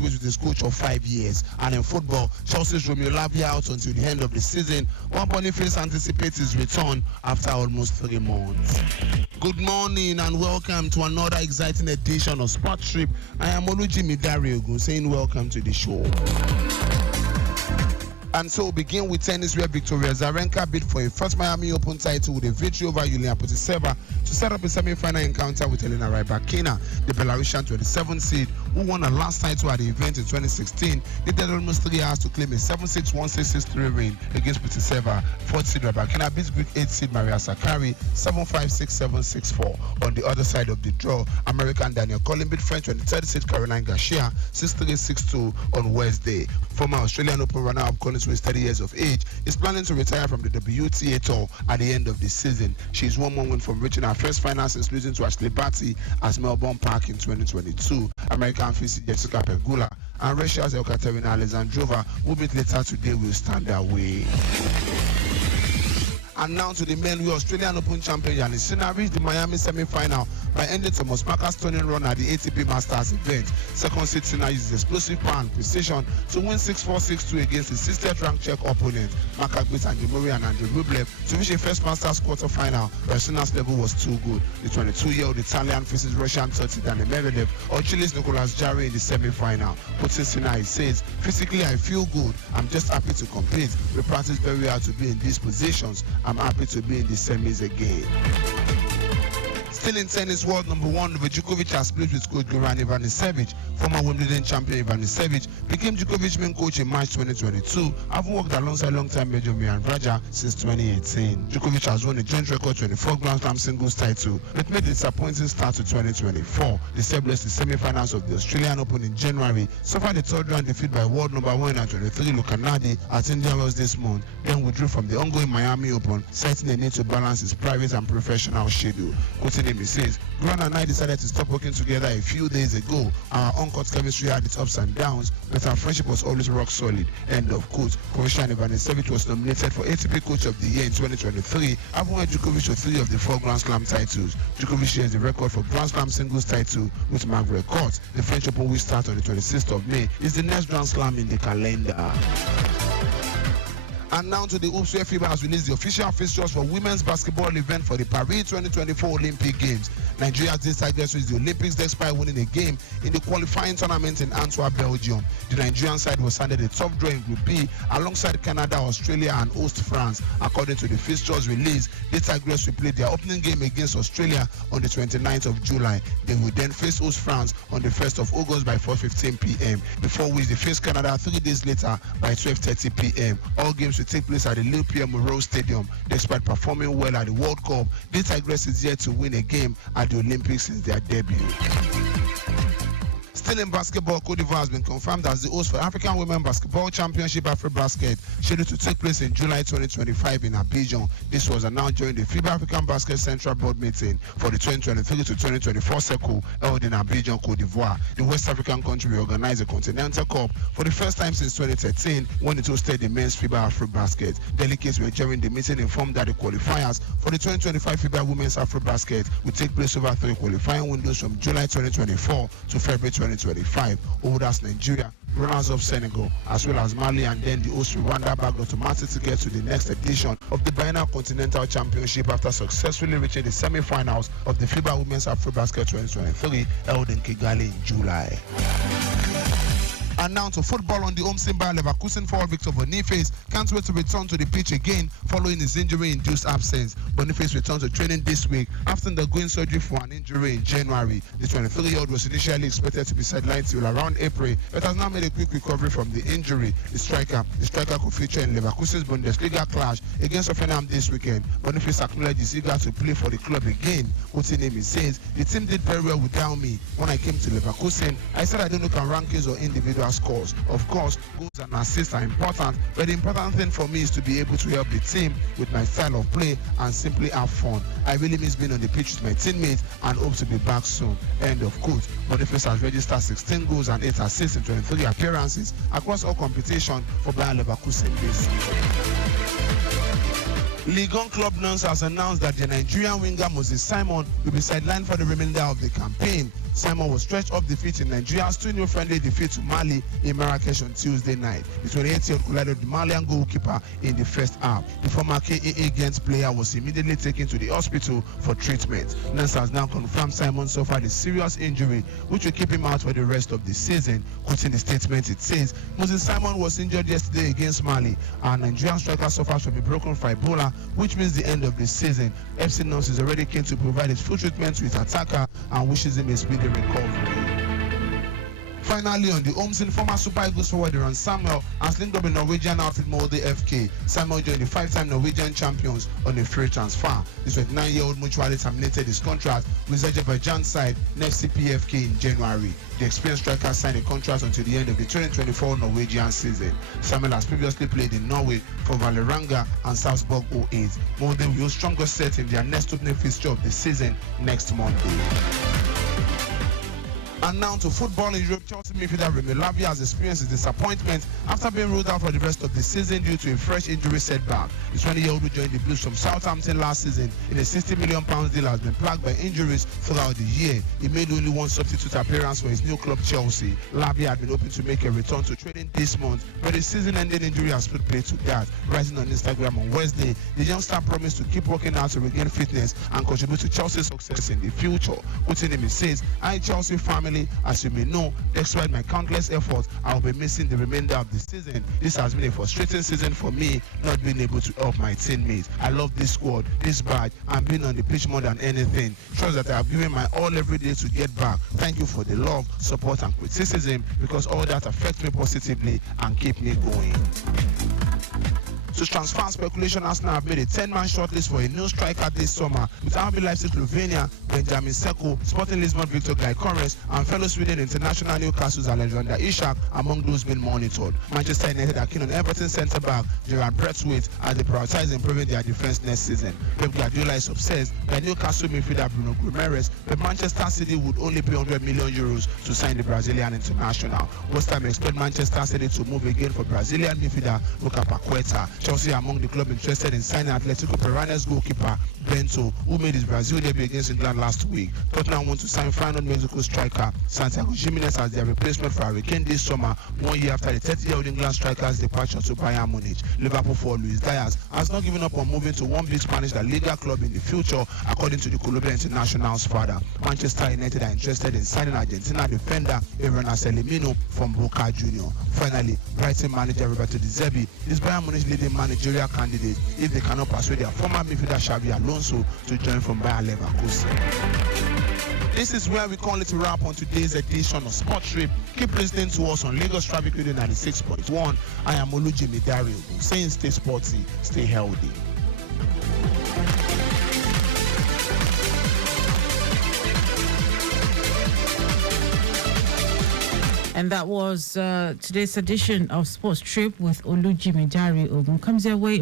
part ways with his coach of 5 years. And in football, Chelsea's Romeo Lavia out until the end of the season, while Boniface anticipates his return after almost 3 months. Good morning and welcome to another exciting edition of Sport Trip. I am Olujimi Dare-Ogun saying welcome to the show. And so we begin with tennis, where Victoria Azarenka bid for a first Miami Open title with a victory over Yulia Putiseva to set up a semi-final encounter with Elena Rybakina. The Belarusian 27th seed, who won her last title at the event in 2016, needed almost 3 hours to claim a 7-6, 1-6, 6-3 win against Putiseva. 4th seed Rybakina beat Greek 8th seed Maria Sakkari 7-5, 6-7, 6-4. On the other side of the draw, American Daniel Collin beat French 23rd seed Caroline Garcia 6-3, 6-2 on Wednesday. Former Australian Open runner-up Collins, who is 30 years of age, is planning to retire from the WTA Tour at the end of the season. She is 1 more win from reaching her first final since losing to Ashley Barty at Melbourne Park in 2022. American Fizzy Jessica Pegula and Russia's Ekaterina Alexandrova, who meet later today, will stand their way. And now to the men, where Australian Open champion Yannick Sinner reached the Miami semi-final by ending Thomas Bach's stunning run at the ATP Masters event. Second seed Sinner used explosive power and precision to win 6-4, 6-2 against his 60th ranked Czech opponent, Maka beat Andy Murray and Andrei Rublev to reach a first Masters quarter-final, where Sinner's level was too good. The 22-year-old Italian faces Russian 30 Daniil Medvedev or Chile's Nicolas Jarry in the semi-final. Putting Sinner, he says, "Physically I feel good. I'm just happy to compete. We practice very hard to be in these positions. I'm happy to be in the semis again." Still in tennis, world number 1 Novak Djokovic has split with coach Goran Ivanisevic. Former Wimbledon champion Ivanisevic became Djokovic's main coach in March 2022, having worked alongside long-time Major Miran Vraja since 2018. Djokovic has won a joint record 24 Grand Slam singles title, but made a disappointing start to 2024. The Serb lost the semi-finals of the Australian Open in January, suffered a third round defeat by world number 1 and 23 Luka Nadi at Indian Wells this month, then withdrew from the ongoing Miami Open, citing the need to balance his private and professional schedule. He says, "Goran and I decided to stop working together a few days ago. Our on-court chemistry had its ups and downs, but our friendship was always rock solid." End of quote. Croatian Ivanisevic was nominated for ATP Coach of the Year in 2023, having won Djokovic to 3 of the 4 Grand Slam titles. Djokovic shares the record for Grand Slam singles title with Margaret Court. The French Open, which starts on the 26th of May, is the next Grand Slam in the calendar. And now to the hoops, where FIBA has released the official fixtures for women's basketball event for the Paris 2024 Olympic Games. Nigeria's Tigers reached the Olympics despite winning a game in the qualifying tournament in Antwerp, Belgium. The Nigerian side was handed a tough draw in Group B alongside Canada, Australia, and host France. According to the fixtures released, the Tigers will play their opening game against Australia on the 29th of July. They will then face host France on the 1st of August by 4:15 p.m. before which they face Canada 3 days later by 12:30 p.m. All games will take place at the Lille Pierre Moreau Stadium. Despite performing well at the World Cup, the Tigers is yet to win a game at the Olympics since their debut. Still in basketball, Cote d'Ivoire has been confirmed as the host for African Women Basketball Championship AfroBasket, scheduled to take place in July 2025 in Abidjan. This was announced during the FIBA African Basket Central Board meeting for the 2023 to 2024 cycle held in Abidjan, Cote d'Ivoire. The West African country reorganized the Continental Cup for the first time since 2013 when it hosted the men's FIBA AfroBasket. Delegates were during the meeting informed that the qualifiers for the 2025 FIBA Women's AfroBasket will take place over 3 qualifying windows from July 2024 to February 2025. Holders Nigeria, runners-up Senegal, as well as Mali, and then the host Rwanda bagged automatic tickets to the next edition of the Biennial Continental Championship after successfully reaching the semi-finals of the FIBA Women's AfroBasket 2023 held in Kigali in July. And now to football on the home scene. Bayer Leverkusen forward Victor Boniface can't wait to return to the pitch again following his injury-induced absence. Boniface returned to training this week after undergoing surgery for an injury in January. The 23-year-old was initially expected to be sidelined till around April, but has now made a quick recovery from the injury. The striker could feature in Leverkusen's Bundesliga clash against Hoffenheim this weekend. Boniface acknowledged he's eager to play for the club again. Quoting him, he says, "The team did very well without me. When I came to Leverkusen, I said I don't look at rankings or individual scores. Of course, goals and assists are important, but the important thing for me is to be able to help the team with my style of play and simply have fun. I really miss being on the pitch with my teammates and hope to be back soon." End of quote. Boniface has registered 16 goals and 8 assists in 23 appearances across all competition for Bayer Leverkusen this season. Ligue 1 Club Nons has announced that the Nigerian winger Moses Simon will be sidelined for the remainder of the campaign. Simon was stretched off defeat in Nigeria's 2-0 friendly defeat to Mali in Marrakesh on Tuesday night. The 28-year-old collided the Malian goalkeeper in the first half. The former KAA Ghent player was immediately taken to the hospital for treatment. NAS has now confirmed Simon suffered a serious injury which will keep him out for the rest of the season. Quoting the statement, it says, Moses Simon was injured yesterday against Mali. Our Nigerian striker suffers from a broken fibula, which means the end of the season. FC Nantes is already keen to provide his full treatment to his attacker and wishes him a speedy recovery. Finally, on the home scene, former Super Eagles forward Ron Samuel has linked up with Norwegian outfit Molde FK. Samuel joined the 5-time Norwegian champions on a free transfer. This 29-year-old mutually terminated his contract with Azerbaijan side Nefci PFK in January. The experienced striker signed a contract until the end of the 2024 Norwegian season. Samuel has previously played in Norway for Vålerenga and Salzburg 08. Molde will use stronger set in their next opening fixture of the season next Monday. And now to football in Europe. Chelsea midfielder Remy Lavia has experienced his disappointment after being ruled out for the rest of the season due to a fresh injury setback. The 20-year-old who joined the Blues from Southampton last season in a £60 million deal has been plagued by injuries throughout the year. He made only one substitute appearance for his new club Chelsea. Lavia had been hoping to make a return to training this month, but his season-ending injury has put play to that. Writing on Instagram on Wednesday, the youngster promised to keep working out to regain fitness and contribute to Chelsea's success in the future. Quoting him, he says, "Hi Chelsea family, as you may know, despite my countless efforts, I will be missing the remainder of the season. This has been a frustrating season for me, not being able to help my teammates. I love this squad, this badge, and being on the pitch more than anything. Trust that I have given my all every day to get back. Thank you for the love, support, and criticism, because all that affects me positively and keep me going." To transfer speculation, Arsenal have made a 10-man shortlist for a new striker this summer, with RB Leipzig Slovenia, Benjamin Sesko, Sporting Lisbon Victor Gyökeres, and fellow Sweden international Newcastle's Alexander Isak among those being monitored. Manchester United are keen on Everton centre-back Gerard Braithwaite as they prioritize improving their defence next season. Pep Guardiola is obsessed by Newcastle midfielder Bruno Guimaraes, but Manchester City would only pay €100 million to sign the Brazilian international. West Ham expect Manchester City to move again for Brazilian midfielder Lucas Paqueta. Chelsea among the club interested in signing Atletico Parana's goalkeeper Bento, who made his Brazil debut against England last week. Tottenham want to sign final Mexico striker Santiago Gimenez as their replacement for Hurricane this summer, 1 year after the 30-year-old England striker's departure to Bayern Munich. Liverpool for Luis Diaz has not given up on moving to one big Spanish La Liga club in the future, according to the Colombia international's father. Manchester United are interested in signing Argentina defender Aaron Arcelimino from Boca Juniors. Finally, Brighton manager Roberto De Zerbi is Bayern Munich's leading managerial candidate if they cannot persuade their former midfielder Xabi Alonso to join from Bayer Leverkusen. This is where we call it a wrap on today's edition of Sport Trip. Keep listening to us on Lagos Traffic Radio 96.1. I am Olujimi Dare-Ogun, saying stay sporty, stay healthy. And that was today's edition of Sports Trip with Olujimi Dare-Ogun. Comes your way